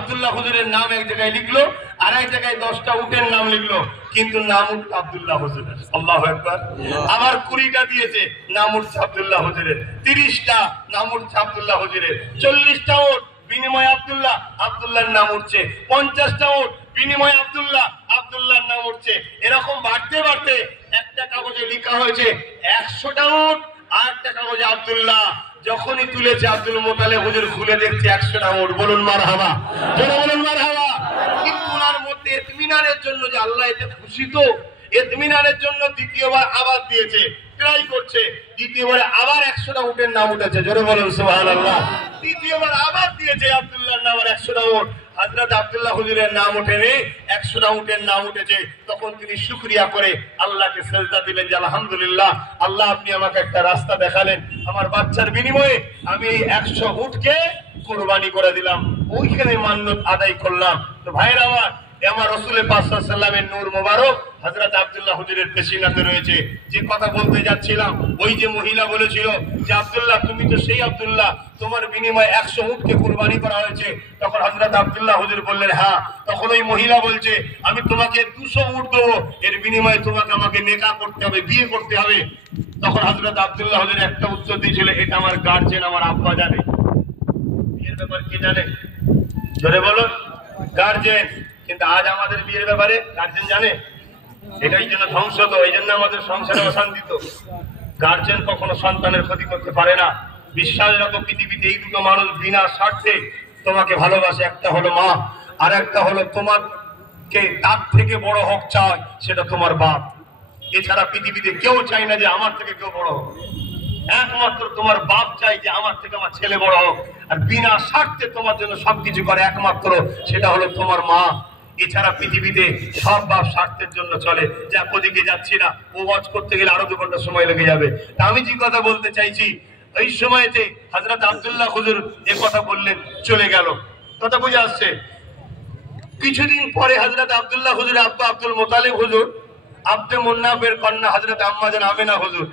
আব্দুল্লাহ হুজুরের নাম এক জায়গায় লিখলো, আর এক জায়গায় 10টা উটের নাম লিখলো, কিন্তু নাম উঠছে আব্দুল্লাহ হুজুরের। আল্লাহু আকবার। আবার 20টা দিয়েছে, নাম উঠছে আব্দুল্লাহ হুজুরের। 30টা নাম উঠছে আব্দুল্লাহ হুজুরের। 40টা উট বিনিময় আব্দুল্লাহ, আব্দুল্লাহর নাম উঠছে। 50টা উট বিনিময় আব্দুল্লাহ, আব্দুল্লাহর নাম উঠছে। এরকম বাড়তে বাড়তে একটা কাগজে লেখা হয়েছে 100টা উট, আর একটা কাগজে আব্দুল্লাহ। যখনই তুলেছে আব্দুল মোতালেব হুজুর খুলে দেখছে 100টা উট। বলুন মারহাবা, জোরে বলুন মারহাবা। কিন্তু ওনার মধ্যে ইতমিনানের জন্য যে আল্লাহ এতে খুশি, তো ইতমিনানের জন্য দ্বিতীয়বার আবার দিয়েছে, ট্রাই করছে। দ্বিতীয়বার আবার 100টা উটের নাম উঠেছে, জোরে বলুন সুবহানাল্লাহ। দ্বিতীয়বার আবার দিয়েছে আব্দুল্লাহর নাম, আর 100টা উট। হযরত আব্দুল্লাহ হুজুরের নাম ওঠেনি, 100টা উটের নাম উঠেছে। তখন তিনি শুকরিয়া করে আল্লাহকে সেজদা দিলেন যে আলহামদুলিল্লাহ, আল্লাহ আপনি আমাকে একটা রাস্তা দেখালেন, আমার বাচ্চার বিনিময়ে আমি এই 100 উটকে কুরবানি করে দিলাম, ওইখানে মান্নত আদায় করলাম। তো ভাইরা আমার রাসূলের পাক সাল্লাল্লাহু আলাইহি ওয়াসাল্লামের নূর মোবারক হযরত আব্দুল্লাহ হুজুরের পেশিনাতে রয়েছে। যে কথা বলতে যাচ্ছিলাম, ওই যে মহিলা বলেছিল যে আব্দুল্লাহ তুমি তো সেই আব্দুল্লাহ, তোমার বিনিময়ে 100 উটকে কুরবানি করা হয়েছে। তখন হযরত আব্দুল্লাহ হুজুর বললেন হ্যাঁ। তখন ওই মহিলা বলছে আমি তোমাকে 200 উট দেবো, এর বিনিময়ে তোমাকে আমাকে নেকাহ করতে হবে, বিয়ে করতে হবে। তখন হযরত আব্দুল্লাহ হুজুর একটা উত্তর দিয়েছিল, এটা আমার গার্জিয়ান, আমার আব্বা জানে। বিয়ের ব্যাপার কে জানে? ধরে বলো, গার্জিয়ান। কিন্তু আজ আমাদের বিয়ের ব্যাপারে গার্জিয়ান জানে? এটাই জন্য ধ্বংস, তো এই জন্য আমাদের সংসারে অশান্তি। তো গার্জিয়ান কখনো সন্তানের ক্ষতি করতে পারে না। বিশ্বাস রাখো, পৃথিবীতে এই দুটো মানুষ বিনা স্বার্থে তোমাকে ভালোবাসে, একটা হলো মা, আর একটা হলো তোমাকে তার থেকে বড় হক চায়, সেটা তোমার বাপ। এছাড়া পৃথিবীতে কেউ চায় না যে আমার থেকে কেউ বড় হোক। একমাত্র তোমার বাপ চাই যে আমার থেকে আমার ছেলে বড় হোক, আর বিনা স্বার্থে তোমার জন্য সবকিছু করে একমাত্র সেটা হলো তোমার মা। এছাড়া পৃথিবীতে সব বাপ স্বার্থের জন্য চলে। যা ওদিকে যাচ্ছি না, ও ওয়াজ করতে গেলে আরো 2 ঘন্টা সময় লেগে যাবে। তা আমি যে কথা বলতে চাইছি, এই সময়তে হযরত আব্দুল্লাহ হুজুর যে কথা বললেন চলে গেল, কথা বুঝে আসছে। কিছুদিন পরে হযরত আব্দুল্লাহ হুজুরের আব্বা আব্দুল মোতালেব হুজুর, আব্দে মুন্নাফের কন্যা হযরত আম্মা জান আমেনা হুজুর,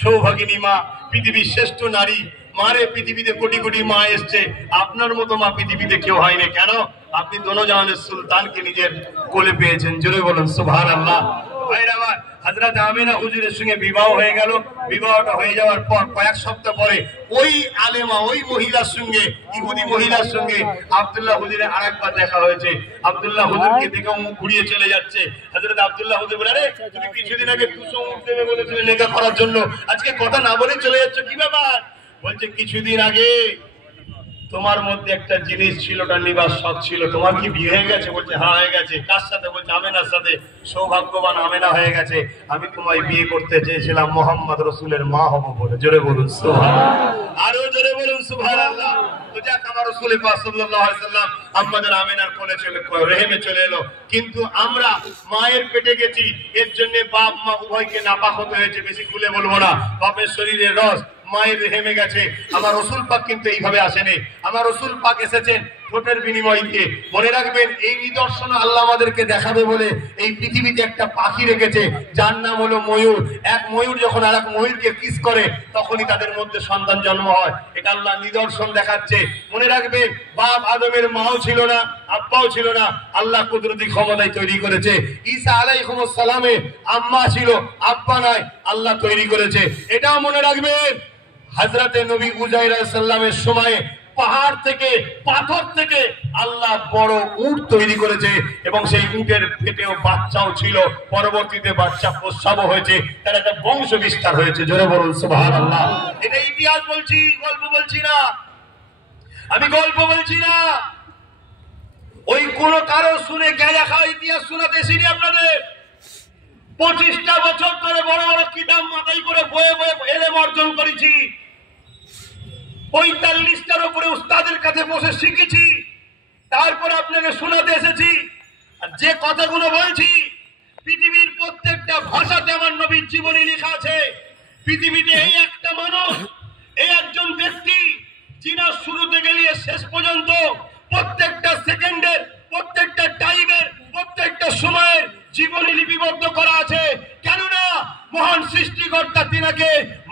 সৌভাগিনী মা, পৃথিবীর শ্রেষ্ঠ নারী। মারে পৃথিবীতে কোটি কোটি মা এসছে, আপনার মতো মা পৃথিবীতে কেউ হয়নি। কেন? আপনি দোনোজাহানের সুলতানকে নিজের কোলে পেয়েছেন, জোরে বলুন সুবহানাল্লাহ। ভাইরা আমার, হযরত আমিনা হুজুরের সঙ্গে বিবাহ হয়ে গেল। বিবাহটা হয়ে যাওয়ার পর কয়েক সপ্তাহ পরে ওই আলেমা, ওই মহিলার সঙ্গে, ইহুদি মহিলার সঙ্গে আব্দুল্লাহ হুজুরের আরেকবার দেখা হয়েছে। আব্দুল্লাহ হুজুরকে দেখে মুখ ঘুরিয়ে চলে যাচ্ছে। হযরত আব্দুল্লাহ হুজুর বলে, আরে তুমি কিছুদিন আগে 200 উট দেবে বলেছিলে নেকাহ করার জন্য, আজকে কথা না বলে চলে যাচ্ছ, কি ব্যাপার? বলছে কিছুদিন আগে তোমার মধ্যে একটা জিনিস ছিল, ওটা নিবাস শখ ছিল, তোমার কি বিয়ে হয়ে গেছে? বলছে হ্যাঁ হয়ে গেছে। কার সাথে? বলছে আমেনার সাথে। সৌভাগ্যবান আমেনা হয়ে গেছে। আমি তোমায় বিয়ে করতে চেয়েছিলাম মোহাম্মদ রাসূলের মা হব বলে, জোরে বলুন সুবহানাল্লাহ। আরো জোরে বলুন সুবহানাল্লাহ। তো যাক, আমার রাসূল পাক সাল্লাল্লাহু আলাইহি সাল্লাম আমাদের আমেনার কোলে চলে, রেহেমে চলে এলো। কিন্তু আমরা মায়ের পেটে গেছি, এর জন্য বাপ মা উভয়কে নাপাক হতে হয়েছে। বেশি খুলে বলবো না, বাপের শরীরের রস মায়ের রেহেমে গেছে। আমার রাসূল পাক কিন্তু এইভাবে আসেনি। আমার রাসূল পাক এসেছেন ঠোঁটের বিনিময় দিয়ে। মনে রাখবেন, এই নিদর্শন আল্লাহ আমাদেরকে দেখাবে বলে এই পৃথিবীতে একটা পাখি রেখেছে, যার নাম হলো ময়ূর। এক ময়ূর যখন আর এক ময়ূরকে কিস করে, তখনই তাদের মধ্যে সন্তান জন্ম হয়। এটা আল্লাহ নিদর্শন দেখাচ্ছে। মনে রাখবেন, বাপ আদমের মাও ছিল না, আব্বাও ছিল না, আল্লাহ কুদরতি ক্ষমতায় তৈরি করেছে। ঈসা আলাইহিস সালামের আম্মা ছিল, আব্বা নাই, আল্লাহ তৈরি করেছে। এটাও মনে রাখবেন, হযরতে নবী উজাইর আলাইহিস সালামের সময়ে পাহাড় থেকে, পাথর থেকে আল্লাহ বড় উট তৈরি করেছে, এবং সেই উটের পেটেও বাচ্চাও ছিল। পরবর্তীতে বাচ্চা প্রসব হয়েছে, তার একটা বংশ বিস্তার হয়েছে, জোরে বলুন সুবহানাল্লাহ। এটা ইতিহাস বলছি, গল্প বলছি না, আমি গল্প বলছি না। ওই কোন কারো শুনে গাঁজা খাওয়া ইতিহাস শোনাতে এসেছি আপনাদের। 25টা বছর ধরে বড় বড় কিতাব মাথায় করে বয়ে বয়ে এলেম অর্জন করেছি। 45টার উপরে উস্তাদের কাছে বসে শিখেছি, তারপর আপনাকে শোনাতে এসেছি। আর যে কথাগুলো বলছি, পৃথিবীর প্রত্যেকটা ভাষাতে আমার নবীর জীবনী লেখা আছে। পৃথিবীতে এই একটা মানুষ, এই একজন ব্যক্তি, যিনি শুরু থেকে নিয়ে শেষ পর্যন্ত প্রত্যেকটা সেকেন্ডের, প্রত্যেকটা টাইমের, প্রত্যেকটা সময়ের জীবনী লিপিবদ্ধ করা আছে। কেননা মহান সৃষ্টিকর্তা তিনাকে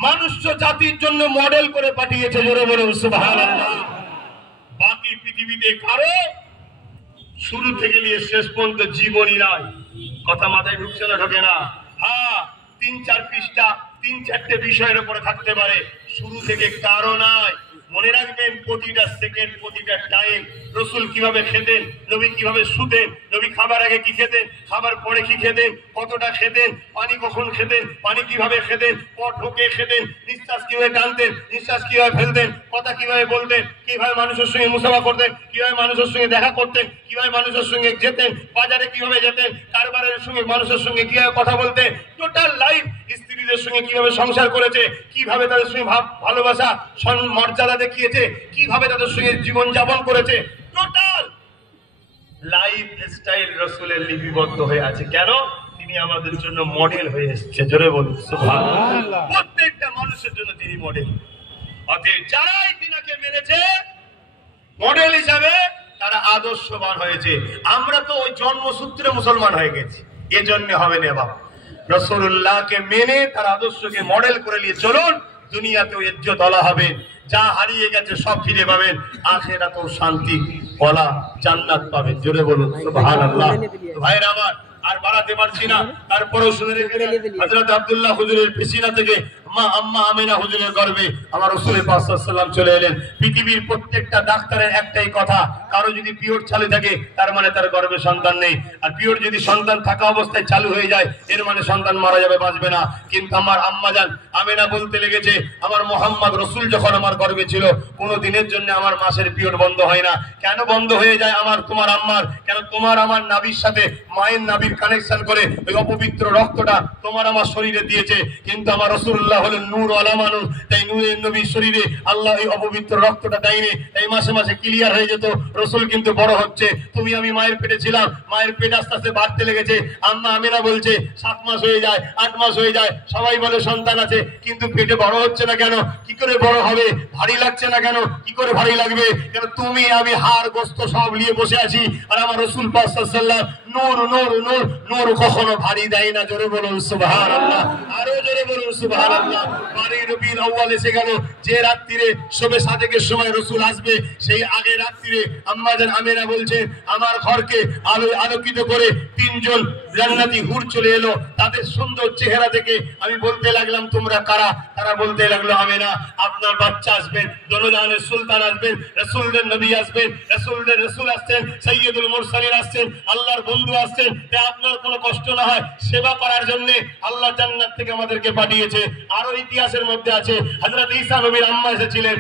মানুষ জাতির জন্য মডেল করে পাঠিয়েছে, জোরে বলুন সুবহানাল্লাহ। বাকি পৃথিবীতে কারো শুরু থেকে নিয়ে শেষ পর্যন্ত জীবনী নাই। কথা মাথায় ঢুকছে না, ঢোকে না? হ্যাঁ, 3-4 পৃষ্ঠা 3-4টে বিষয়ের উপরে থাকতে পারে, শুরু থেকে কারো নাই। মনে রাখবেন, প্রতিটা সেকেন্ড, প্রতিটা টাইম রসুল কিভাবে খেতেন, নবী কিভাবে শুতেন, নবী খাবার আগে কি খেতেন, খাবার পরে কি খেতেন, কতটা খেতেন, পানি কখন খেতেন, পানি কিভাবে খেতেন, পট ঢোকে খেতেন, নিঃশ্বাস কিভাবে টানতেন, নিঃশ্বাস কিভাবে ফেলতেন, কথা কিভাবে বলতেন, কিভাবে মানুষের সঙ্গে মুসাফা করতেন, কিভাবে মানুষের সঙ্গে দেখা করতেন, কিভাবে মানুষের সঙ্গে যেতেন, বাজারে কিভাবে যেতেন, কারবারের সঙ্গে মানুষের সঙ্গে কিভাবে কথা বলতেন, টোটাল লাইফ, স্ত্রীদের সঙ্গে কিভাবে সংসার করেছে, কিভাবে তাদের সঙ্গে ভালোবাসা মর্যাদা দেখিয়েছে, কিভাবে তাদের সঙ্গে জীবন যাপন করেছে, টোটাল লাইফ স্টাইল রসুলের লিপিবদ্ধ হয়ে আছে। কেন? তিনি আমাদের জন্য মডেল হয়ে এসেছে। জোরে বলুন সুবহানাল্লাহ। প্রত্যেকটা মানুষের জন্য তিনি মডেল। অতএব যারাই তিনাকে মেনেছে মডেল হিসাবে, তারা আদর্শবান হয়েছে। আমরা তো ওই জন্মসূত্রে মুসলমান হয়ে গেছি, এজন্য হবে না বাবা। রাসূলুল্লাহকে মেনে তার আদর্শকে মডেল করে নিয়ে চলুন, দুনিয়াতেও ইজ্জত আলা হবে, যা হারিয়ে গেছে সব ফিরে পাবেন, আখিরাতেও শান্তি ওয়ালা জান্নাত পাবেন। জোরে বলুন সুবহানাল্লাহ। ভাইরা আমার, আর বাড়াতে পারছি না, তারপরেও শুনে রেখে দেন, হযরত আব্দুল্লাহ হুজুরের পিছিনা থেকে মা আম্মা আমিনা হুজুরের গর্ভে আমার রাসূল পাক সাল্লাল্লাহু আলাইহি ওয়াসাল্লাম চলে এলেন। পৃথিবীর প্রত্যেকটা ডাক্তারের একটাই কথা, কারো যদি পিরিয়ড চালু থাকে তার মানে তার গর্ভে সন্তান নেই, আর পিরিয়ড যদি সন্তান থাকা অবস্থায় চালু হয়ে যায় এর মানে সন্তান মারা যাবে, বাঁচবে না। কিন্তু আমার আম্মা জান আমিনা বলতে লেগেছে, আমার মুহাম্মদ রাসূল যখন আমার গর্ভে ছিল কোনো দিনের জন্য আমার মাসের পিরিয়ড বন্ধ হয় না। কেন বন্ধ হয়ে যায় আমার তোমার আম্মার? কেন তোমার আমার নাভির সাথে মায়ের নাভির কানেকশন করে ওই অপবিত্র রক্তটা তোমার আমার শরীরে দিয়েছে, কিন্তু আমার রাসূলুল্লাহ হলেন নূর ওয়ালা মানুষ, তাই নূরের নবীর শরীরে আল্লাহ এই অপবিত্র রক্তটা দেয়নি, তাই মাসে মাসে ক্লিয়ার হয়ে যেত। রাসূল কিন্তু বড় হচ্ছে, তুমি আমি মায়ের পেটে ছিলাম, মায়ের পেট আস্তে আস্তে বাড়তে লেগেছে। আম্মা আমিনা বলছে 7 মাস হয়ে যায়, 8 মাস হয়ে যায়, সবাই বলে সন্তান আছে, কিন্তু পেটে বড় হচ্ছে না কেন? কি করে বড় হবে? ভারী লাগছে না কেন? কি করে ভারী লাগবে? কেন তুমি আমি হাড় গোস্ত সব নিয়ে বসে আছি, আর আমার রাসূল পাক সাল্লাল্লাহু আলাইহি ওয়াসাল্লাম নূর নূর নূর নূর কখনো ভারী দেয় না। জোরে বলুন সুবহানাল্লাহ, আরো জোরে বলুন সুবহানাল্লাহ। রবিউল আউয়াল এসে গেল, যে রাত্রিরে শবে সাদেকের সময় রাসূল আসবে, সেই আগে রাত্রিরে আম্মা জান আমিনা বলছে, আমার ঘরকে আলোকিত করে 3 জন জান্নাতি হুর চলে এলো, তাদের সুন্দর চেহারা দেখে আমি বলতে লাগলাম তোমরা কারা? তারা বলতে লাগলো আমিনা, আপনার বাচ্চা আসবেন, দোজাহানের সুলতান আসবেন, রাসূলদের নবী আসবেন, রাসূলদের রাসূল আসছেন, সাইয়্যিদুল মুরসালিন আসছেন, আল্লাহর বন্ধু আসছেন, তাই আপনার কোনো কষ্ট না হয় সেবা করার জন্য আল্লাহ জান্নাত থেকে আমাদেরকে পাঠিয়েছে। আরো ইতিহাসের মধ্যে আছে, হযরত ঈসা নবীর আম্মা এসেছিলেন,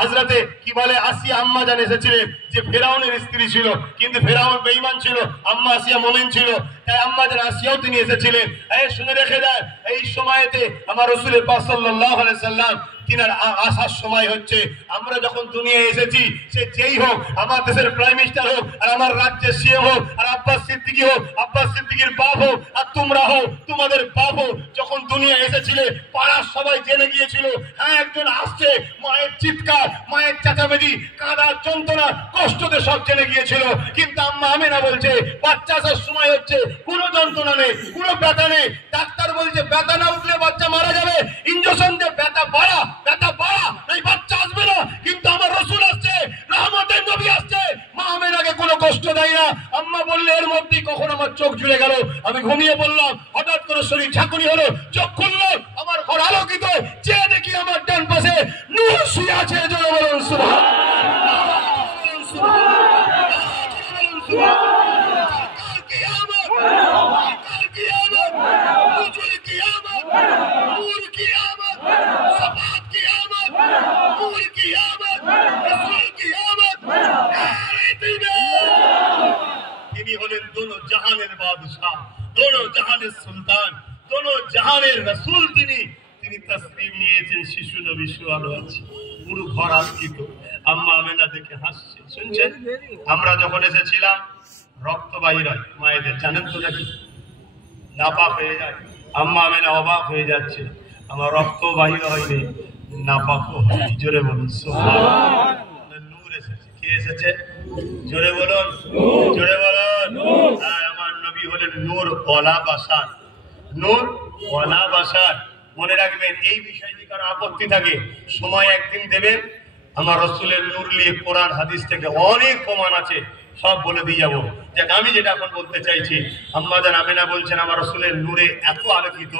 হযরতে কি বলে আসিয়া আম্মা জান এসেছিলেন, যে ফেরাউনের স্ত্রী ছিল, কিন্তু ফেরাউন বেঈমান ছিল, আম্মা আসিয়া মুমিন ছিল, তাই আম্মা জান আসিয়াও তিনি এসেছিলেন। এই শুনে রেখে দেন, এই সময়তে আমার রাসূল পাক সাল্লাল্লাহু আলাইহি সাল্লাম তিনার আসার সময় হচ্ছে। আমরা যখন দুনিয়ায় এসেছি, সে যেই হোক, আমার দেশের প্রাইম মিনিস্টার হোক, আর আমার রাজ্যের সিএম হোক, আর আব্বাস সিদ্দিকী হোক, আব্বাস সিদ্দিকীর বাপ হোক, আর তোমরা হোক, তোমাদের বাপ হোক, যখন দুনিয়া এসেছিলে পাড়ার সবাই জেনে গিয়েছিল, হ্যাঁ একজন আসছে, মায়ের চিৎকার, মায়ের চেঁচামেচি, কাঁদার যন্ত্রণা, কষ্টতে সব জেনে গিয়েছিল। কিন্তু আম্মা আমিনা বলছে বাচ্চা আসার সময় হচ্ছে, কোনো যন্ত্রণা নেই, কোনো ব্যথা নেই। ডাক্তার বলছে ব্যথা না উঠলে বাচ্চা মারা যাবে, ইনজেকশন দিয়ে ব্যথা বাড়া, এই বাচ্চা আসবে না। কিন্তু আমার রাসূল আসছে, রহমতের নবী আসছে, মা আমিনাকে কোনো কষ্ট দেয় না। আম্মা বললে এর মধ্যেই কখন আমার চোখ জুড়ে গেল, আমি ঘুমিয়ে পড়লাম, হঠাৎ করে শরীর ঝাঁকুনি হলো, চোখ খুললো, আমার ঘর আলোকিত, চেয়ে দেখি আমার ডান পাশে নূর শুয়ে আছে। জোরে বলুন সুবহানাল্লাহ, সুবহানাল্লাহ। তিনি হলেন দোনো জাহানের বাদশাহ, দোনো জাহানের সুলতান, দোনো জাহানের রাসূল। তিনি তাসলিম নিয়েছেন, শিশু নবী শোয়ানো আছে, পুরো ঘর আলোকিত। আম্মা আমিনা দেখে হাসছে। শুনছেন, আমরা যখন এসেছিলাম রক্ত বাহির হয় মায়েদের, জানেন তো নাকি? নাপাক হয়ে যায়। আম্মা আমিনা অবাক হয়ে যাচ্ছে, আমার রক্ত বাহির হয়নি, নাপাকও হয়নি। জোরে বলুন সুবহানাল্লাহ। নূর এসেছে। কে এসেছে? জোরে বলুন, জোরে বলুন। আমার নবী হলেন নূর ওয়ালা বাশার, নূর ওয়ালা বাশার। মনে রাখবেন, এই বিষয়ে যদি কারো আপত্তি থাকে সময় একদিন দেবেন। আমার রাসূলের নূর নিয়ে কোরআন হাদিস থেকে অনেক প্রমাণ আছে, সব বলে দিয়ে যাবো। দেখ আমি যেটা এখন বলতে চাইছি, আম্মাজান আমিনা বলছেন আমার রাসূলের নূরে এত আলোকিত,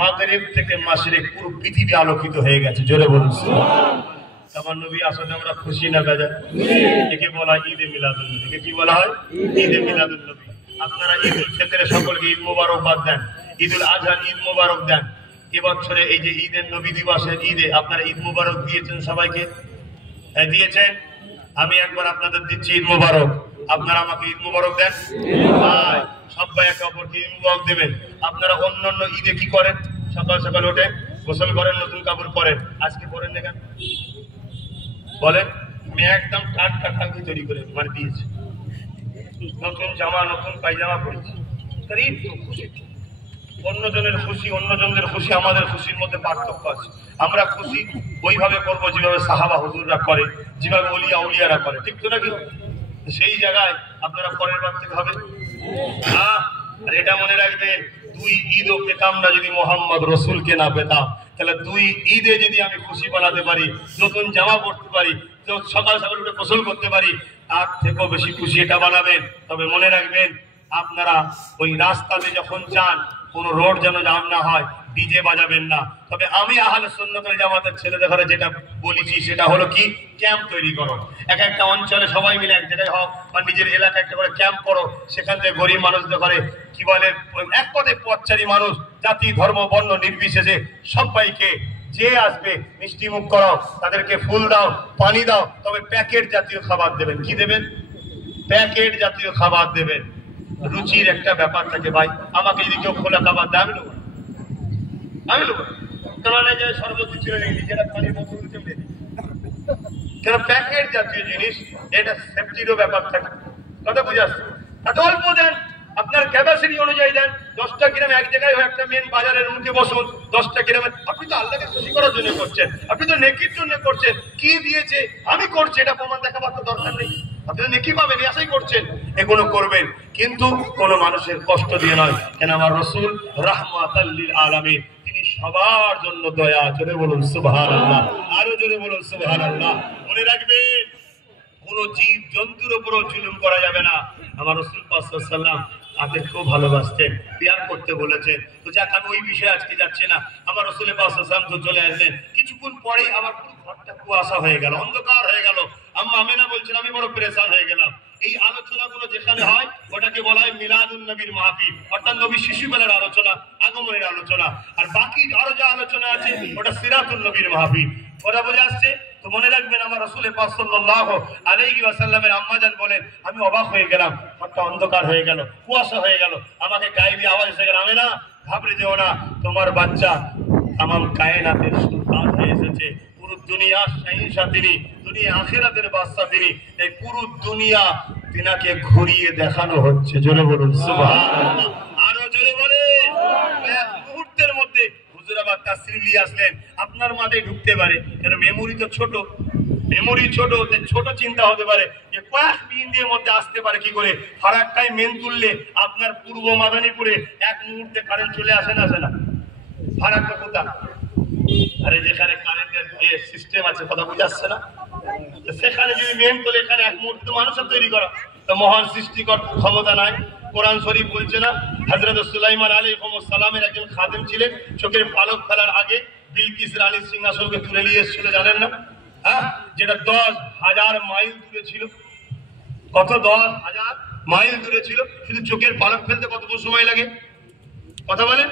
মাগরিব থেকে মাশরিক পুরো পৃথিবী আলোকিত হয়ে গেছে। জোরে বলুন সুবহানাল্লাহ। আমার নবী আসলে আমরা খুশি না বেজা? একে বলা হয় ঈদে মিলাদুন নবী। একে কি বলা হয়? ঈদে মিলাদুন নবী। আপনারা ঈদুল ফিতরে সকলকে ঈদ মোবারকবাদ দেন, ঈদুল আজহার ঈদ মোবারক দেন। এবছরে এই যে ঈদের নবী দিবসের ঈদে আপনারা ঈদ মোবারক দিয়েছেন সবাইকে? হ্যাঁ দিয়েছেন। আমি একবার আপনাদের দিচ্ছি ঈদ মোবারক, আপনারা আমাকে ঈদ মোবারক দেন। সবাই একে অপরকে ঈদ মোবারক দেবেন। আপনারা অন্যান্য ঈদে কি করেন? সকাল সকাল ওঠেন, গোসল করেন, নতুন কাপড় পরেন। আজকে পরেন না কেন বলেন? আমি একদম টাটকা কালকে তৈরি করে মানে দিয়েছি, নতুন জামা নতুন পায়জামা পরেছি। ঈদ তো খুশি, অন্যজনের খুশি অন্যজনের খুশি, আমাদের খুশির মধ্যে পার্থক্য আছে। আমরা খুশি ওইভাবে করবো যেভাবে সাহাবা হুজুররা করে, যেভাবে ওলিয়া উলিয়ারা করে, ঠিক তো নাকি? সেই জায়গায় আপনারা পরের বার থেকে হবে। আর এটা মনে রাখবেন, দুই ঈদও পেতাম না যদি মোহাম্মদ রসুলকে না পেতাম। তাহলে দুই ঈদে যদি আমি খুশি বানাতে পারি, নতুন জামা পরতে পারি, সকাল সকাল উঠে গোসল করতে পারি, তার থেকেও বেশি খুশি এটা বানাবেন। তবে মনে রাখবেন, আপনারা ওই রাস্তাতে যখন যান কোন রোড যেন জাম না হয়, ডিজে বাজাবেন না। তবে আমি আহলে সুন্নাত ওয়াল জামাতের ছেলেদের ঘরে যেটা বলেছি সেটা হলো কি, ক্যাম্প তৈরি করো। এক একটা অঞ্চলে সবাই মিলে এক জায়গায় হোক, বা নিজের এলাকায় একটা করে ক্যাম্প করো। সেখান থেকে গরিব মানুষদের ঘরে কি বলে, এক পদে পথচারী মানুষ, জাতি ধর্ম বর্ণ নির্বিশেষে সবাইকে যে আসবে মিষ্টি মুখ করাও, তাদেরকে ফুল দাও, পানি দাও। তবে প্যাকেট জাতীয় খাবার দেবেন। কি দেবেন? প্যাকেট জাতীয় খাবার দেবেন। রুচির একটা ব্যাপার থাকে ভাই। আমাকে যদি কেউ খোলা খাবার দেয় আমি নেবো, আমি নেবো। কারণ সর্বত্র ছিল নিজেরা পানির বোতল দিতে, কেন প্যাকেট জাতীয় জিনিস, এটা সেফটিরও ব্যাপার থাকে। কথা বুঝে আসছে? এত অল্প দেন, আপনার ক্যাপাসিটি অনুযায়ী দেন। 10টা গ্রাম এক জায়গায় একটা মেন বাজারের মুখে বসুন, 10টা গ্রামে। আপনি তো আল্লাহকে খুশি করার জন্য করছেন, আপনি তো নেকির জন্য করছেন। কি দিয়েছে আমি করছি এটা প্রমাণ দেখাবার তো দরকার নেই। আপনি তো নেকি পাবেন, আশাই করছেন, এগুলো করবেন, কিন্তু কোনো মানুষের কষ্ট দিয়ে নয়। কেন আমার রাসূল রাহমাতাল লিল আলামিন, তিনি সবার জন্য দয়া। জোরে বলুন সুবহানাল্লাহ, আরো জোরে বলুন সুবহানাল্লাহ। মনে রাখবেন, কোন জীব জন্তুর উপরও জুলুম করা যাবে না। আমার রাসূল পাক সাল্লাল্লাহু আলাইহি ওয়াসাল্লাম তাদেরকেও ভালোবাসতেন, প্যার করতে বলেছেন। তো যাক আমি ওই বিষয়ে আজকে যাচ্ছি না। আমার রাসূল পাক সাল্লাল্লাহু আলাইহি ওয়াসাল্লাম তো চলে আসলেন, কিছুক্ষণ পরেই আমার পুরো ঘরটা কুয়াশা হয়ে গেল, অন্ধকার হয়ে গেল। আম্মা আমিনা বলছেন আমি বড় পেরেশান হয়ে গেলাম। এই আলোচনাগুলো যেখানে হয় ওটাকে বলা হয় মিলাদুন নবীর মাহফিল, অর্থাৎ নবীর শিশুবেলার আলোচনা, আগমনের আলোচনা। আর বাকি আরো যা আলোচনা আছে ওটা সিরাতুন নবীর মাহফিল। কথা বোঝা আসছে? তো মনে রাখবেন, আমার রাসূল পাক সাল্লাল্লাহু আলাইহি ওয়াসাল্লামের আম্মাজান বলেন, আমি অবাক হয়ে গেলাম, ঘরটা অন্ধকার হয়ে গেল, কুয়াশা হয়ে গেল। আমাকে গায়েবী আওয়াজ এসে গেল, আমিনা ঘাবড়ে যেও না, তোমার বাচ্চা তামাম কায়নাতের সুলতান হয়ে এসেছে। পুরো দুনিয়ার শাহিনশাহ তিনি, দুনিয়া আখিরাতের বাদশা তিনি। এই পুরো দুনিয়া তিনাকে ঘুরিয়ে দেখানো হচ্ছে। জোরে বলুন সুবহানাল্লাহ, আরো জোরে বলেন। এক মুহূর্তের মধ্যে হুজুর আবার তাসরিফ নিয়ে আসলেন। আপনার মাথায় ঢুকতে পারে, কেন মেমোরি তো ছোট, মেমোরি ছোট, ছোট চিন্তা হতে পারে যে কয়েক মিনিটের মধ্যে আসতে পারে কি করে। ফারাক্কায় মেন তুললে আপনার পূর্ব মাদারীপুরে এক মুহূর্তে কারেন্ট চলে আসে না, আসে না? ফারাক্কা কোথা? আরে যেখানে কারেন্টের সিস্টেম আছে, কথা বুঝে আসছে না? সেখানে যদি মেন তোলে, এখানে এক মুহূর্তে মানুষের তৈরি করা, তো মহান সৃষ্টিকর ক্ষমতা নাই? কোরআন শরীফ বলছে না, হযরত সুলাইমান আলাইহিস সালামের একজন খাদেম ছিলেন, চোখের পালক ফেলার আগে বিলকিস রানীর সিংহাসনকে তুলে নিয়ে এসেছিল, জানেন না? হ্যাঁ, যেটা 10,000 মাইল দূরে ছিল। কত? 10,000 মাইল দূরে ছিল। শুধু চোখের পালক ফেলতে কত সময় লাগে? কথা বলেন?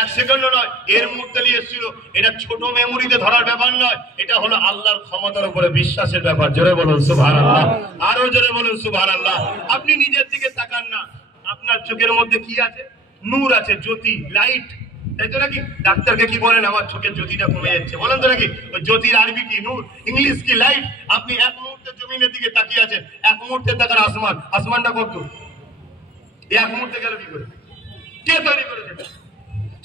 1 সেকেন্ডও নয়, এর মুহূর্তে নিয়ে এসেছিল। এটা ছোট মেমোরিতে ধরার ব্যাপার নয়, এটা হলো আল্লাহর ক্ষমতার উপরে বিশ্বাসের ব্যাপার। জোরে বলুন সুবহানাল্লাহ, আরো জোরে বলুন সুবহানাল্লাহ। আপনি নিজের দিকে তাকান না, আপনার চোখের মধ্যে কি আছে? নূর আছে, জ্যোতি, লাইট, তাই তো নাকি? ডাক্তারকে কি বলেন, আমার চোখের জ্যোতিটা কমে যাচ্ছে, বলেন তো নাকি? ওই জ্যোতির আরবি কি? নূর। ইংলিশ কি? লাইট। আপনি এক মুহূর্তে জমিনের দিকে তাকিয়ে আছেন, এক মুহূর্তে তাকান আসমান, আসমানটা কত? এক মুহূর্তে গেল কি করে? কে তৈরি করেছে?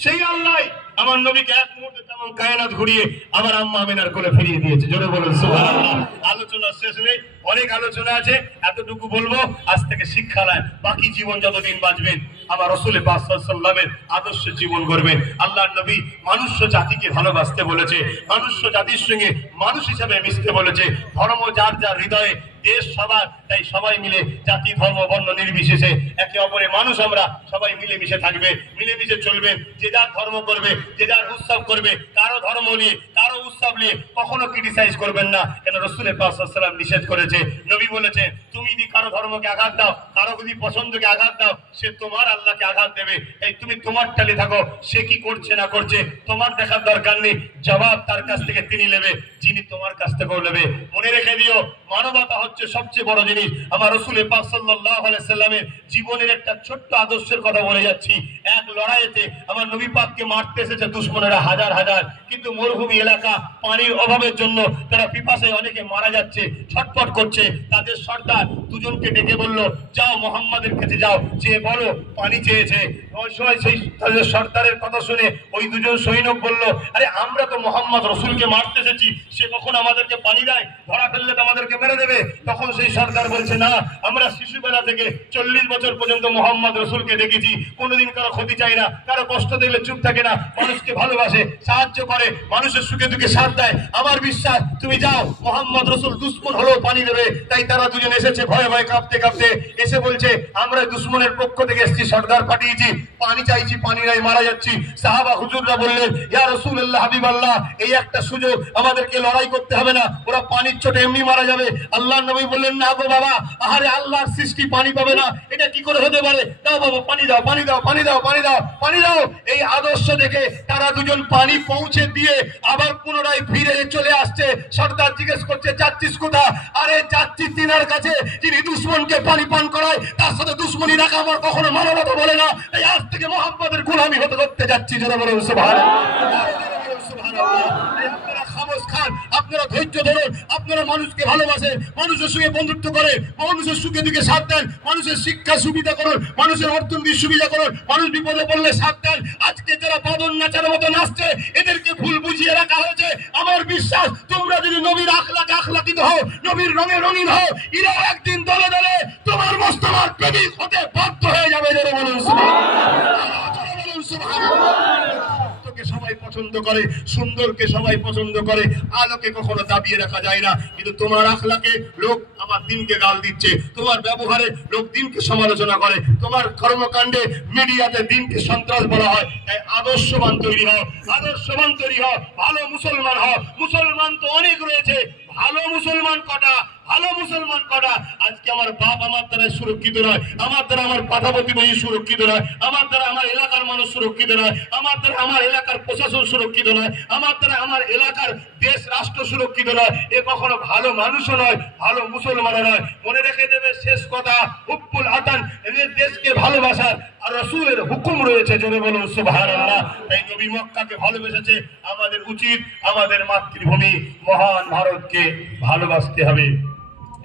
সেই আল্লাহ আমার নবীকে এক মুহূর্তে তামাম কায়নাত ঘুরিয়ে আমার আম্মা আমিনার কোলে ফিরিয়ে দিয়েছে। জোরে বলুন সুবহানাল্লাহ। আলোচনা শেষ নেই, অনেক আলোচনা আছে, এতটুকু বলবো। আজ থেকে শিক্ষা নেয়, বাকি জীবন যতদিন বাঁচবেন আমার রাসূল পাক সাল্লাল্লাহু আলাইহি ওয়াসাল্লামের আদর্শ জীবন করবেন। আল্লাহর নবী মানুষ্য জাতিকে ভালোবাসতে বলেছে, মানুষ্য জাতির সঙ্গে মানুষ হিসেবে মিশতে বলেছে। ধর্ম যার যার হৃদয়ে দেশ সবার, তাই সবাই মিলে জাতি ধর্ম বর্ণ নির্বিশেষে একে অপরে মানুষ আমরা সবাই মিলেমিশে থাকবে, মিলেমিশে চলবে। যে যার ধর্ম করবে, যে যার উৎসব করবে, কারো ধর্ম নিয়ে কারো উৎসব নিয়ে কখনো ক্রিটিসাইজ করবেন না। কেন রাসূলের পাক সাল্লাল্লাহু আলাইহি ওয়াসাল্লাম নিষেধ করেছে। নবী বলেছেন, তুমি যদি কারো ধর্মকে আঘাত দাও, কারো যদি পছন্দকে আঘাত দাও, সে তোমার আল্লাহকে আঘাত দেবে। এই তুমি তোমার টালে থাকো, সে কি করছে না করছে তোমার দেখার দরকার নেই। জবাব তার কাছ থেকে তিনি নেবে, যিনি তোমার কাছ থেকেও নেবে। মনে রেখে দিও, মানবতা হচ্ছে সবচেয়ে বড় জিনিস। আমার রাসূলের পাক সাল্লাল্লাহু আলাইহি সাল্লামের জীবনের একটা ছোট্ট আদর্শের কথা বলে যাচ্ছি। এক লড়াইতে আমার নবী পাককে মারতে এসেছে দুশমনেরা হাজার হাজার, কিন্তু মরুভূমি এলাকা, পানির অভাবের জন্য তারা পিপাসায় অনেকে মারা যাচ্ছে, ছটফট করছে। তাদের সর্দার দুজনকে ডেকে বলল, যাও মুহাম্মাদের কাছে যাও, যে বলো পানি চেয়েছে। ওই সময় সেই তাদের সর্দারের কথা শুনে ওই দুজন সৈনিক বলল, আরে আমরা তো মুহাম্মদ রাসূলকে মারতে এসেছি, সে কখন আমাদেরকে পানি দেয়? ধরা ফেললে তো আমাদেরকে মেরে দেবে। তখন সেই সর্দার বলছে, না, আমরা শিশুবেলা থেকে 40 বছর পর্যন্ত মুহাম্মদ রাসূলকে দেখেছি, কোনোদিন কারো ক্ষতি চায় না, কারো কষ্ট দেখলে চুপ থাকে না, মানুষকে ভালোবাসে, সাহায্য করে, মানুষের সুখে দুঃখে সাথ দেয়। আমার বিশ্বাস তুমি যাও, মুহাম্মদ রাসূল দুশমন হলেও পানি দেবে। তাই তারা দুজন এসেছে ভয়ে ভয়ে কাঁপতে কাঁপতে, এসে বলছে, আমরা দুশমনের পক্ষ থেকে এসেছি, সর্দার পাঠিয়েছি, পানি চাইছি, পানি নাই, মারা যাচ্ছি। সাহাবা হুজুররা বললেন, ইয়া রাসূলুল্লাহ, হাবিবাল্লাহ, এই একটা সুযোগ, আমাদেরকে লড়াই করতে হবে না, ওরা পানির চোটে এমনি মারা যাবে। আল্লাহর নবী বললেন, না গো বাবা, আহারে আল্লাহর সৃষ্টি পানি পাবে না, এটা কি করে হতে পারে? দাও বাবা, পানি দাও, পানি দাও, পানি দাও, পানি দাও, পানি দাও। এই আদর্শ দেখে তারা দুজন পানি পৌঁছে দিয়ে আবার পুনরায় ফিরে চলে আসছে। সর্দার জিজ্ঞেস করছে, যাচ্ছিস কোথা? আরে যাচ্ছি তিনার কাছে, যিনি দুশমনকে পানি পান করায়, তার সাথে দুশমনি রাখা আমার কখনো মানবতা বলে না। তাই আজ থেকে মুহাম্মাদের গোলামি হতে করতে যাচ্ছি। যারা বলেন সুবহানাল্লাহ। আপনারা খামোশ খান, আপনারা ধৈর্য ধরুন, আপনারা মানুষকে ভালোবাসেন, মানুষের সঙ্গে বন্ধুত্ব করেন, মানুষের সুখে দুঃখে সাথ দেন, মানুষের শিক্ষা সুবিধা করুন, মানুষের অর্থনৈতিক সুবিধা করুন, মানুষ বিপদে পড়লে সাথ দেন। আজকে যারা বাদন নাচার মতো নাচছে, এদেরকে ভুল বুঝিয়ে রাখা হয়েছে। আমার বিশ্বাস, তোমরা যদি নবীর আখলাকে আখলাকিত হও, নবীর রঙে রঙিন হও, এরাও একদিন দলে দলে তোমার মোস্তফার প্রেমিক হতে বাধ্য হয়ে যাবে। যারা বলুন সুবহানাল্লাহ। সবাই পছন্দ করে, সুন্দরকে সবাই পছন্দ করে, আলোকে কখনো দাবিয়ে রাখা যায় না। কিন্তু তোমার আখলাকে লোক আমার দিনকে গাল দিচ্ছে, তোমার ব্যবহারে লোক দিনকে সমালোচনা করে, তোমার কর্মকাণ্ডে মিডিয়াতে দিনকে সন্ত্রাস বলা হয়। তাই আদর্শবান তৈরি হও, আদর্শবান তৈরি হও, ভালো মুসলমান হও। মুসলমান তো অনেক রয়েছে, ভালো মুসলমান কটা, ভালো মুসলমান কটা। আজকে আমার বাপ আমার দ্বারা সুরক্ষিত নয়, আমার দ্বারা আমার পাড়া প্রতিবেশী সুরক্ষিত নয়, আমার দ্বারা আমার এলাকার মানুষ সুরক্ষিত নয়, আমার দ্বারা আমার এলাকার প্রশাসন সুরক্ষিত নয়, আমার দ্বারা আমার এলাকার দেশ রাষ্ট্র সুরক্ষিত নয়। এ কখনো ভালো মানুষও নয়, ভালো মুসলমানও নয়। মনে রেখে দেবে শেষ কথা, হুব্বুল আতান, এদের দেশকে ভালোবাসার আর রাসূলের হুকুম রয়েছে। জোরে বলুন সুবহানাল্লাহ। তাই নবী মক্কাকে ভালোবেসেছে, আমাদের উচিত আমাদের মাতৃভূমি মহান ভারতকে ভালোবাসতে হবে।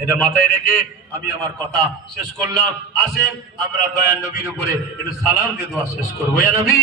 এটা মাথায় রেখে আমি আমার কথা শেষ করলাম। আসেন আমরা দয়ার নবীর উপরে একটু সালাম দিয়ে দোয়া শেষ করবো। ইয়া নবী